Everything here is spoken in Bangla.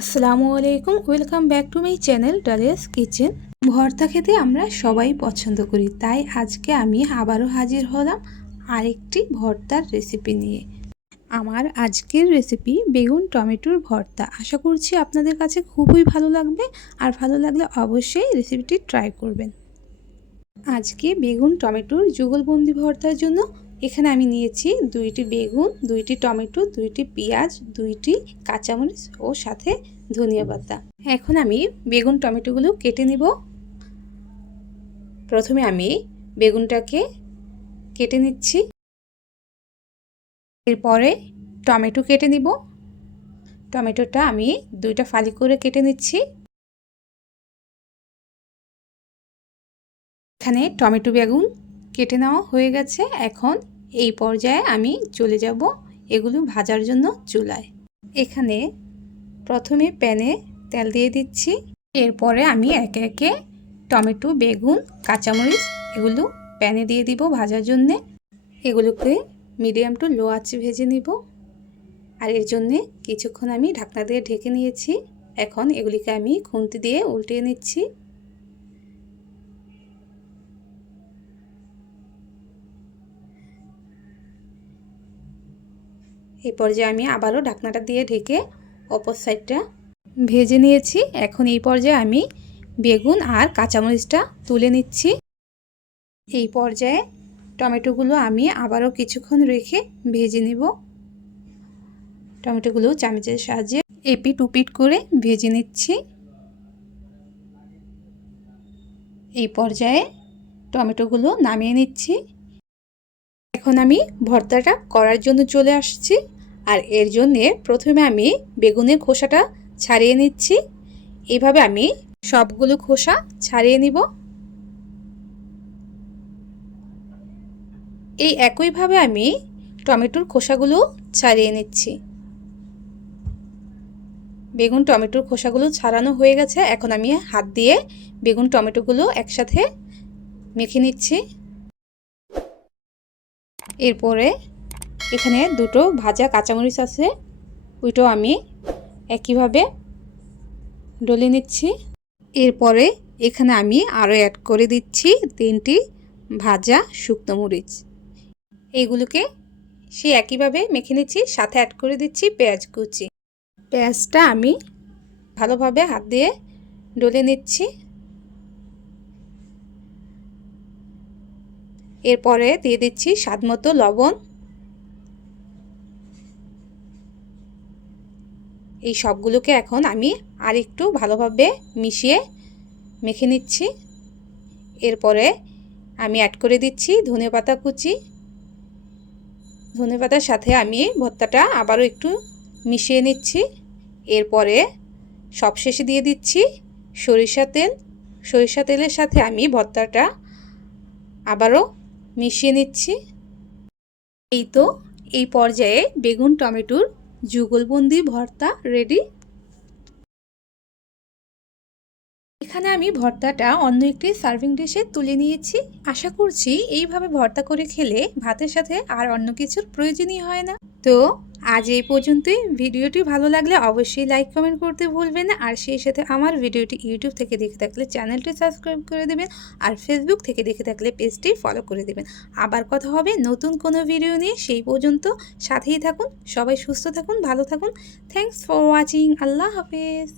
আসসালামু আলাইকুম, welcome back to my channel Dalia's kitchen. ভর্তা খেতে আমরা সবাই পছন্দ করি, তাই আজকে আমি আবারও হাজির হলাম আরেকটি ভর্তার রেসিপি নিয়ে। আমার আজকের রেসিপি বেগুন টমেটোর ভর্তা। আশা করছি আপনাদের কাছে খুবই ভালো লাগবে, আর ভালো লাগলে অবশ্যই রেসিপিটি ট্রাই করবেন। আজকে বেগুন টমেটোর যুগলবন্দি ভর্তার জন্য এখানে আমি নিয়েছি দুইটি বেগুন, দুইটি টমেটো, দুইটি পেঁয়াজ, দুইটি কাঁচামরিচ ও সাথে ধনিয়া পাতা। এখন আমি বেগুন, টমেটোগুলো কেটে নিব। প্রথমে আমি বেগুনটাকে কেটে নিচ্ছি। এরপরে টমেটো কেটে নিব। টমেটোটা আমি দুইটা ফালি করে কেটে নিচ্ছি। এখানে টমেটো বেগুন কেটে নেওয়া হয়ে গেছে। এখন এই পর্যায়ে আমি চলে যাব এগুলো ভাজার জন্য চুলায়। এখানে প্রথমে প্যানে তেল দিয়ে দিচ্ছি। এরপরে আমি একে একে টমেটো, বেগুন, কাঁচামরিচ এগুলো প্যানে দিয়ে দিব ভাজার জন্যে। এগুলোকে মিডিয়াম টু লো আঁচে ভেজে নিব। আর এর জন্যে কিছুক্ষণ আমি ঢাকনা দিয়ে ঢেকে নিয়েছি। এখন এগুলিকে আমি খুন্তি দিয়ে উল্টিয়ে নিচ্ছি। এই পর্যায়ে আমি আবারও ঢাকনাটা দিয়ে ঢেকে অপর সাইডটা ভেজে নিয়েছি। এখন এই পর্যায়ে আমি বেগুন আর কাঁচামরিচটা তুলে নিচ্ছি। এই পর্যায়ে টমেটোগুলো আমি আবারও কিছুক্ষণ রেখে ভেজে নেব। টমেটোগুলো চামচের সাহায্যে এপিট উপিট করে ভেজে নিচ্ছি। এই পর্যায়ে টমেটোগুলো নামিয়ে নিচ্ছি। এখন আমি ভর্তাটা করার জন্য চলে আসছি। আর এর জন্যে প্রথমে আমি বেগুনের খোসাটা ছাড়িয়ে নিচ্ছি। এইভাবে আমি সবগুলো খোসা ছাড়িয়ে নিব। এই একইভাবে আমি টমেটোর খোসাগুলো ছাড়িয়ে নিচ্ছি। বেগুন টমেটোর খোসাগুলো ছাড়ানো হয়ে গেছে। এখন আমি হাত দিয়ে বেগুন টমেটোগুলো একসাথে মেখে নিচ্ছি। এরপরে এখানে দুটো ভাজা কাঁচামরিচ আছে, ওইটাও আমি একইভাবে ডলে নিচ্ছি। এরপরে এখানে আমি আরও অ্যাড করে দিচ্ছি তিনটি ভাজা শুকনো মরিচ। এইগুলোকে সে একইভাবে মেখে নিচ্ছি, সাথে অ্যাড করে দিচ্ছি পেঁয়াজ কুচি। পেঁয়াজটা আমি ভালোভাবে হাত দিয়ে ডলে নিচ্ছি। এরপরে দিয়ে দিচ্ছি স্বাদমতো লবণ। এই সবগুলোকে এখন আমি আর একটু ভালোভাবে মিশিয়ে মেখে নিচ্ছি। এরপরে আমি অ্যাড করে দিচ্ছি ধনে পাতা কুচি। ধনে পাতার সাথে আমি ভর্তাটা আবারও একটু মিশিয়ে নিচ্ছি। এরপরে সবশেষে দিয়ে দিচ্ছি সরিষা তেল। সরিষা তেলের সাথে আমি ভর্তাটা আবারও মিশিয়ে নিচ্ছি। এই তো, এই পর্যায়ে বেগুন, টমেটোর যুগলবন্দি ভর্তা রেডি এখানে আমি ভর্তাটা অন্য একটি সার্ভিং ডিশে তুলে নিয়েছি। আশা করছি এইভাবে ভর্তা করে খেলে ভাতের সাথে আর অন্য কিছুর প্রয়োজনই হয় না। তো আজ এই পর্যন্তই। ভিডিওটি ভালো লাগলে অবশ্যই লাইক কমেন্ট করতে ভুলবেন না। আর সেই সাথে আমার ভিডিওটি ইউটিউব থেকে দেখে থাকলে চ্যানেলটি সাবস্ক্রাইব করে দেবেন আর ফেসবুক থেকে দেখে থাকলে পেজটি ফলো করে দেবেন। আবার কথা হবে নতুন কোনো ভিডিও নিয়ে। সেই পর্যন্ত সাথেই থাকুন। সবাই সুস্থ থাকুন, ভালো থাকুন। থ্যাংকস ফর ওয়াচিং আল্লাহ হাফেজ।